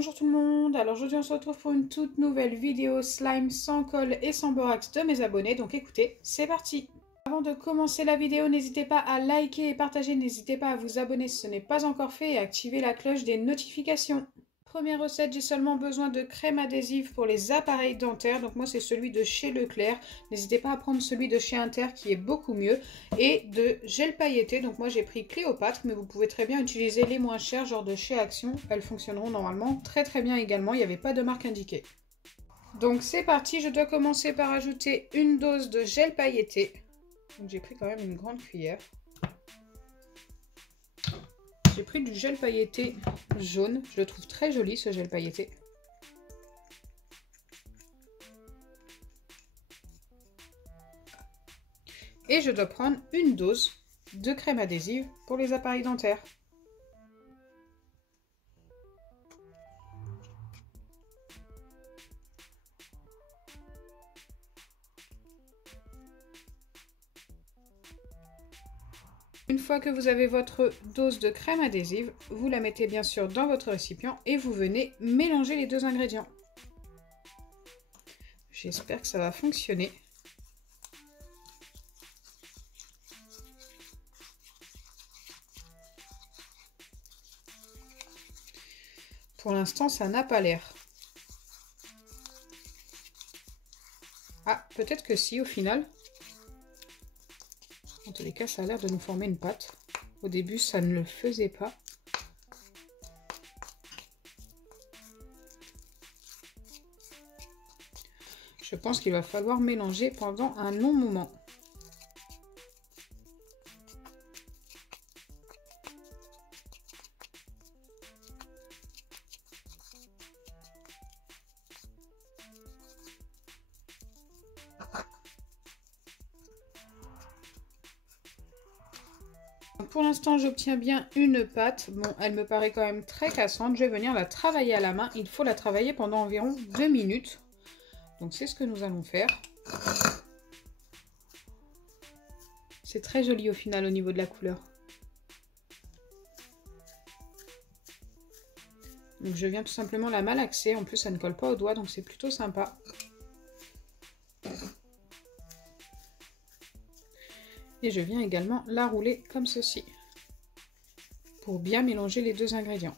Bonjour tout le monde, alors aujourd'hui on se retrouve pour une toute nouvelle vidéo slime sans colle et sans borax de mes abonnés, donc écoutez, c'est parti. Avant de commencer la vidéo, n'hésitez pas à liker et partager, n'hésitez pas à vous abonner si ce n'est pas encore fait et à activer la cloche des notifications. Première recette, j'ai seulement besoin de crème adhésive pour les appareils dentaires, donc moi c'est celui de chez Leclerc, n'hésitez pas à prendre celui de chez Inter qui est beaucoup mieux, et de gel pailleté, donc moi j'ai pris Cléopâtre, mais vous pouvez très bien utiliser les moins chers, genre de chez Action, elles fonctionneront normalement très bien également, il n'y avait pas de marque indiquée. Donc c'est parti, je dois commencer par ajouter une dose de gel pailleté, donc j'ai pris quand même une grande cuillère. J'ai pris du gel pailleté jaune, je le trouve très joli ce gel pailleté. Et je dois prendre une dose de crème adhésive pour les appareils dentaires. Une fois que vous avez votre dose de crème adhésive, vous la mettez bien sûr dans votre récipient et vous venez mélanger les deux ingrédients. J'espère que ça va fonctionner. Pour l'instant, ça n'a pas l'air. Ah, peut-être que si au final. En tous les cas, ça a l'air de nous former une pâte. Au début, ça ne le faisait pas. Je pense qu'il va falloir mélanger pendant un long moment. Pour l'instant, j'obtiens bien une pâte. Bon, elle me paraît quand même très cassante. Je vais venir la travailler à la main. Il faut la travailler pendant environ 2 minutes. Donc, c'est ce que nous allons faire. C'est très joli au final au niveau de la couleur. Donc, je viens tout simplement la malaxer. En plus, ça ne colle pas au doigt, donc c'est plutôt sympa. Et je viens également la rouler comme ceci, pour bien mélanger les deux ingrédients.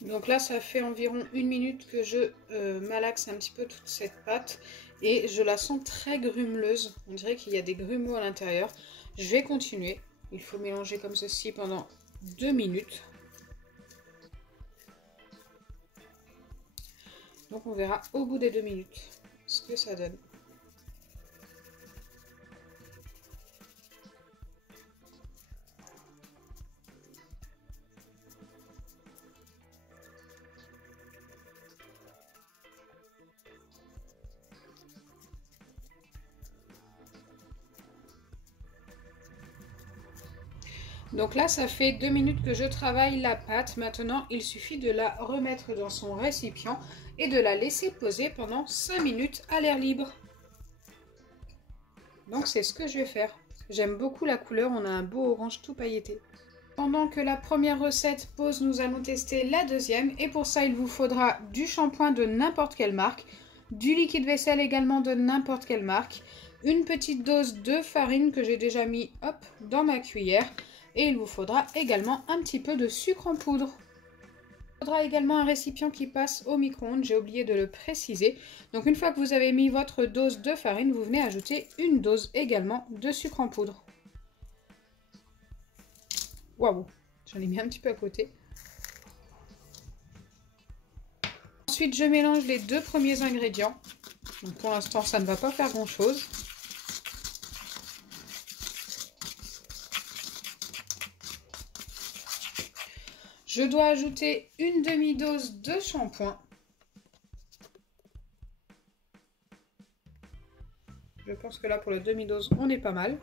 Donc là, ça fait environ 1 minute que je malaxe un petit peu toute cette pâte et je la sens très grumeleuse. On dirait qu'il y a des grumeaux à l'intérieur. Je vais continuer. Il faut mélanger comme ceci pendant 2 minutes. Donc on verra au bout des 2 minutes ce que ça donne. Donc là, ça fait 2 minutes que je travaille la pâte. Maintenant, il suffit de la remettre dans son récipient et de la laisser poser pendant 5 minutes à l'air libre. Donc c'est ce que je vais faire. J'aime beaucoup la couleur, on a un beau orange tout pailleté. Pendant que la première recette pose, nous allons tester la deuxième. Et pour ça, il vous faudra du shampoing de n'importe quelle marque, du liquide vaisselle également de n'importe quelle marque, une petite dose de farine que j'ai déjà mis dans ma cuillère. Et il vous faudra également un petit peu de sucre en poudre. Il faudra également un récipient qui passe au micro-ondes, j'ai oublié de le préciser. Donc une fois que vous avez mis votre dose de farine, vous venez ajouter une dose également de sucre en poudre. Waouh, j'en ai mis un petit peu à côté. Ensuite, je mélange les deux premiers ingrédients. Donc pour l'instant, ça ne va pas faire grand-chose. Je dois ajouter une demi-dose de shampoing. Je pense que là, pour la demi-dose, on est pas mal.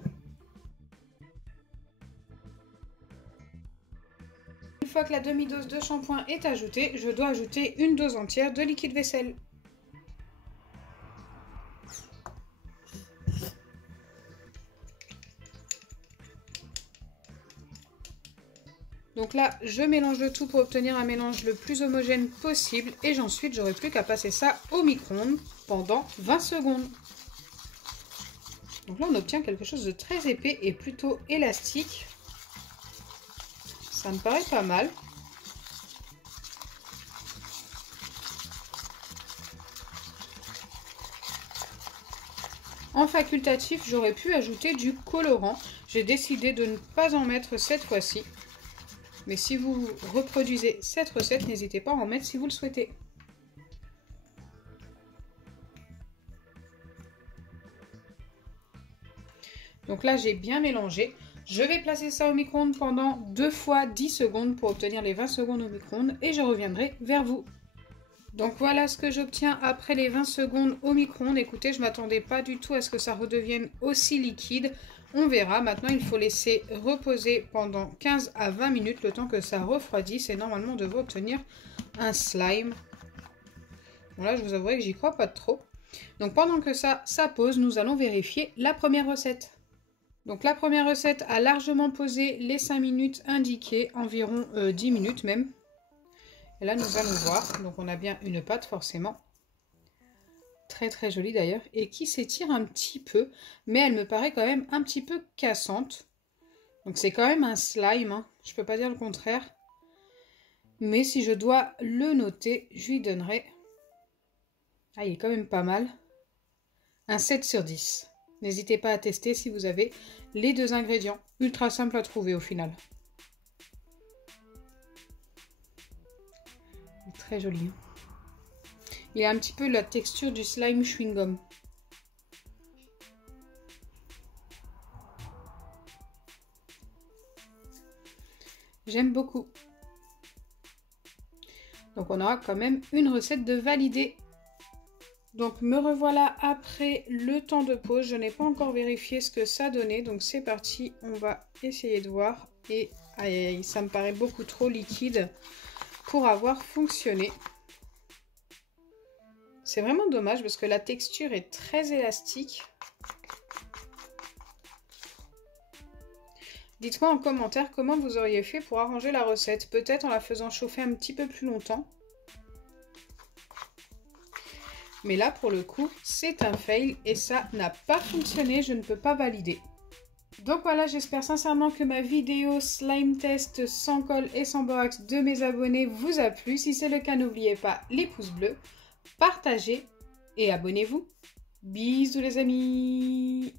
fois que la demi-dose de shampoing est ajoutée, je dois ajouter une dose entière de liquide vaisselle. Donc là, je mélange le tout pour obtenir un mélange le plus homogène possible. Et ensuite, j'aurai plus qu'à passer ça au micro-ondes pendant 20 secondes. Donc là, on obtient quelque chose de très épais et plutôt élastique. Ça me paraît pas mal. En facultatif, j'aurais pu ajouter du colorant. J'ai décidé de ne pas en mettre cette fois-ci. Mais si vous reproduisez cette recette, n'hésitez pas à en mettre si vous le souhaitez. Donc là, j'ai bien mélangé. Je vais placer ça au micro-ondes pendant 2 fois 10 secondes pour obtenir les 20 secondes au micro-ondes et je reviendrai vers vous. Donc voilà ce que j'obtiens après les 20 secondes au micro-ondes. Écoutez, je ne m'attendais pas du tout à ce que ça redevienne aussi liquide. On verra. Maintenant, il faut laisser reposer pendant 15 à 20 minutes le temps que ça refroidisse et normalement on devrait obtenir un slime. Bon là, je vous avouerai que j'y crois pas trop. Donc pendant que ça pose, nous allons vérifier la première recette. Donc la première recette a largement posé les 5 minutes indiquées, environ 10 minutes même. Et là nous allons voir, donc on a bien une pâte forcément, très très jolie d'ailleurs, et qui s'étire un petit peu, mais elle me paraît quand même un petit peu cassante. Donc c'est quand même un slime, hein. Je peux pas dire le contraire. Mais si je dois le noter, je lui donnerai, ah il est quand même pas mal, un 7 sur 10. N'hésitez pas à tester si vous avez les 2 ingrédients. Ultra simple à trouver au final. Très joli. Il a un petit peu la texture du slime chewing-gum. J'aime beaucoup. Donc on aura quand même une recette de validée. Donc me revoilà après le temps de pause. Je n'ai pas encore vérifié ce que ça donnait. Donc c'est parti, on va essayer de voir. Et aïe, aïe, ça me paraît beaucoup trop liquide pour avoir fonctionné. C'est vraiment dommage parce que la texture est très élastique. Dites-moi en commentaire comment vous auriez fait pour arranger la recette. Peut-être en la faisant chauffer un petit peu plus longtemps. Mais là, pour le coup, c'est un fail et ça n'a pas fonctionné. Je ne peux pas valider. Donc voilà, j'espère sincèrement que ma vidéo slime test sans colle et sans borax de mes abonnés vous a plu. Si c'est le cas, n'oubliez pas les pouces bleus, partagez et abonnez-vous. Bisous les amis!